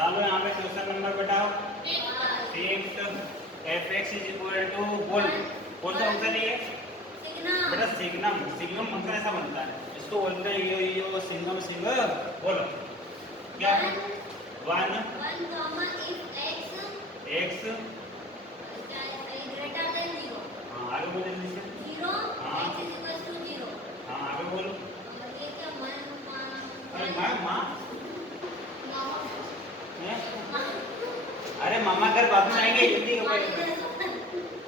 डालो यहाँ पे क्वेश्चन नंबर बताओ 6 fx इज इक्वल टू बोल कौन सा फंक्शन है ये बेटा सिग्नम सिग्नम फंक्शन ऐसा बनता है इसको बोलते हैं ये सिग्नम सिंगल बोलो क्या 1 x हाँ आगे बोलो जल्दी से हाँ हाँ आगे बोलो अरे माँ अरे मामा घर बाद में आएंगे जल्दी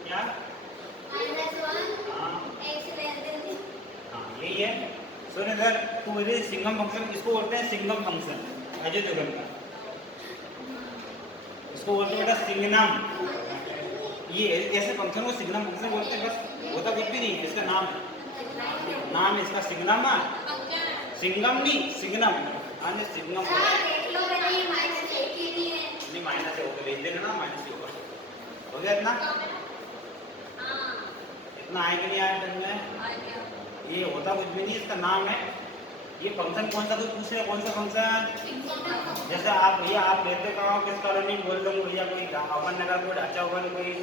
क्या हाँ यही है सुन इधर तू बोले सिंगम फंक्शन इसको बोलते हैं सिंगम फंक्शन अजय देवगन का इसको बोलते हैं बेटा सिग्नम ये ऐसे फंक्शन को सिग्नम फंक्शन बोलते हैं बस होता कुछ भी नहीं है इसका नाम है इसका सिग्नम सिंगम नहीं सिग्नम हाँ सिग्नम नहीं माइनस है वो भेज देना ना माइनस ही होगा हो गया इतना इतना आए कि नहीं आया फिर में ये होता कुछ भी नहीं इसका नाम है ये फंक्शन कौन सा कुछ पूछ रहे कौन सा फंक्शन जैसे आप भैया आप लेते कहाँ किस कॉलोनी बोल दूँ भैया कोई अमन नगर कोई ढांचा हुआ कोई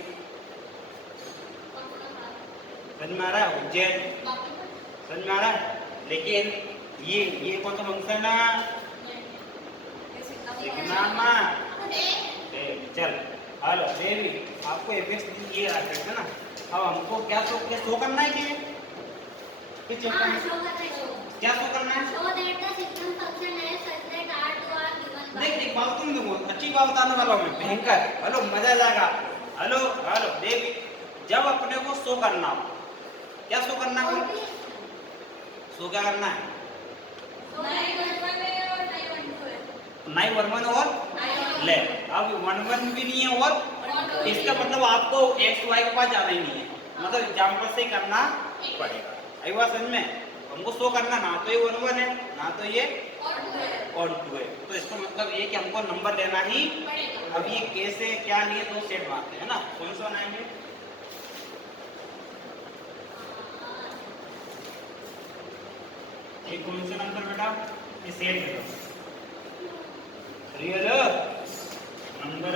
समझ में आ रहा है उज्जैन समझ में आ रहा है लेकिन ये कौन सा फंक्शन है चल हेलो देवी आपको एफएक्स ये याद रखना ना अब हमको क्या शो करना है कि चेक करना है क्या शो करना है देख बात तुम देखो अच्छी बात बताने वाला हूँ मैं भयंकर हेलो मजा जाएगा हेलो हेलो देवी जब अपने को शो करना हो क्या शो करना हो शो क्या करना है नहीं 1 1 और ले अब 1 1 भी नहीं है और इसका मतलब आपको x y के पास जाना ही नहीं है मतलब एग्जाम्पल से ही करना पड़ेगा आई बात समझ में हमको शो करना ना तो ये 1 1 है ना तो ये और 2 है तो इसका मतलब ये कि हमको नंबर लेना ही अब ये कैसे क्या लिए दो सेट मारते हैं ना कौन सा बनाएंगे ये कौन सा नंबर बेटा ये सेट दे दो रियल नंबर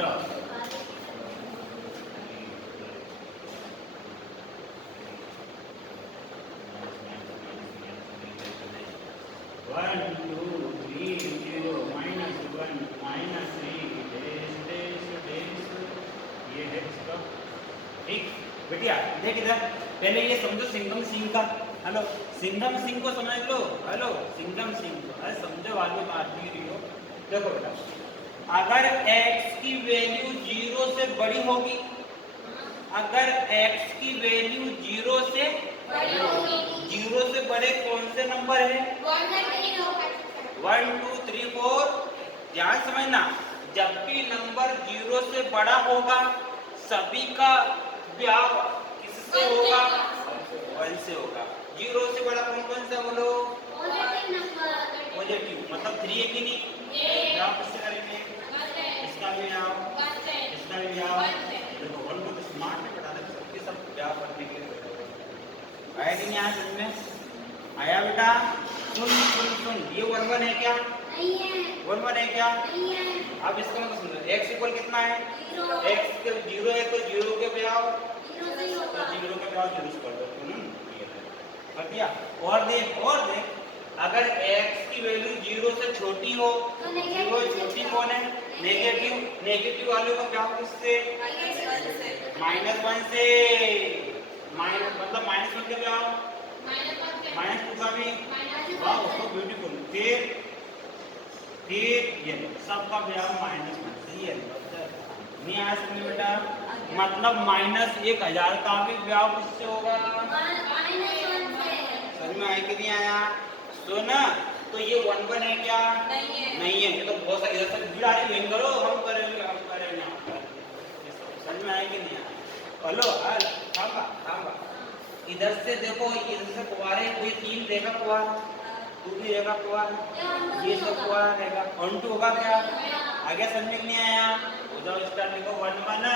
बेटिया देख इधर पहले ये समझो सिंगम सिंह का हेलो सिंगम सिंह को समझ लो हेलो सिंगम सिंह को अरे समझो वाली बात नहीं रही हो देखो बेटा अगर x की वैल्यू 0 से बड़ी होगी अगर x की वैल्यू 0 से बड़ी होगी 0 से बड़े कौन से नंबर है 1 2 3 4 ध्यान समझना जब भी नंबर 0 से बड़ा होगा सभी का ब्याह किससे होगा 1 से होगा 0 से बड़ा कौन कौन सा बोलो पॉजिटिव मतलब 3 है कि नहीं ब्याह किससे करेंगे इसका भी ब्याह इसका भी ब्याह देखो 1 को तो स्मार्ट में बता दे सबके सब ब्याह करने के लिए आया कि नहीं आया समझ में आया बेटा सुन सुन सुन ये 1 1 है क्या नहीं है 1 1 है क्या नहीं है अब इसका मतलब सुनो x इक्वल कितना है x के 0 है तो 0 के ब्याह 0 से ही होगा 0 के ब्याह 0 कर दो कर दिया और देख अगर x की वैल्यू 0 से छोटी हो तो 0 छोटी कौन है नेगेटिव वालों का ब्याह किससे -1 से मतलब -1 के ब्याह -2 का भी वाह so ब्यूटीफुल फिर ये सबका ब्याह -1 से ये नहीं आया समझ बेटा मतलब -1000 का भी ब्याह किससे होगा समझ में आया कि नहीं आया सुन तो ये 1 1 है क्या नहीं है ये तो बहुत सारी इधर से भिड़ा रही है करो हम करेंगे समझ में आया कि नहीं आया हेलो थांबा इधर से देखो इधर से कुआरे कोई 3 देगा कुआर तू भी रहेगा कुआर ये सब कुआर रहेगा ऑन टू होगा क्या आगे समझ में नहीं आया हो जाओ स्टार्ट लिखो 1 1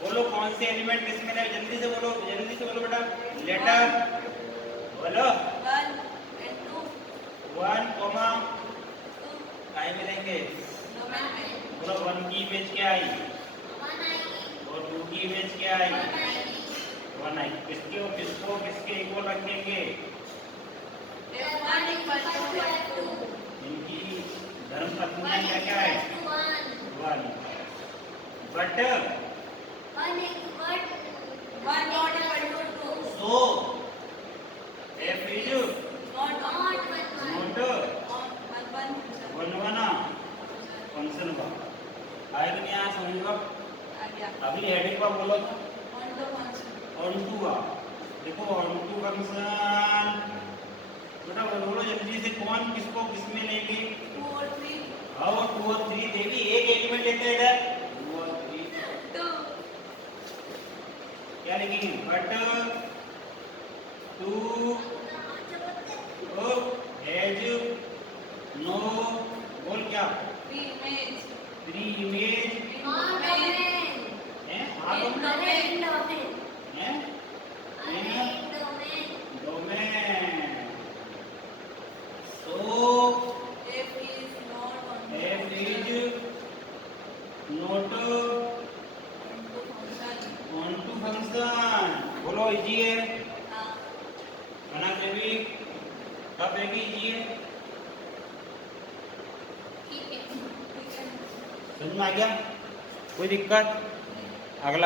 बोलो कौन से एलिमेंट इसमें है जल्दी से बोलो बेटा लेटर बोलो 1 1 2 काय मिलेंगे? बोलो 1 की इमेज क्या आई और 2 की इमेज क्या आई? 1 आई। किसके इक्वल रखेंगे? इनकी धर्म पत्नियां क्या है? 1। But so f is not 1 function का आएगा नहीं यहाँ समझो। अभी हेडिंग पर बोलो तो ऑन टू आ देखो ऑन टू फंक्शन बेटा बोलो जल्दी से कौन किसको किसमें लेंगे? 2 और 3 देवी एक एलिमेंट लेते हैं इधर 2 और 3 क्या लिखेंगे? बट 2 हैज नो बोल क्या? 3 इमेज हैं domain. So f is not onto function। बोलो इजी है बना देवी कब देगी इजी है? समझ में आ गया? कोई दिक्कत? अगला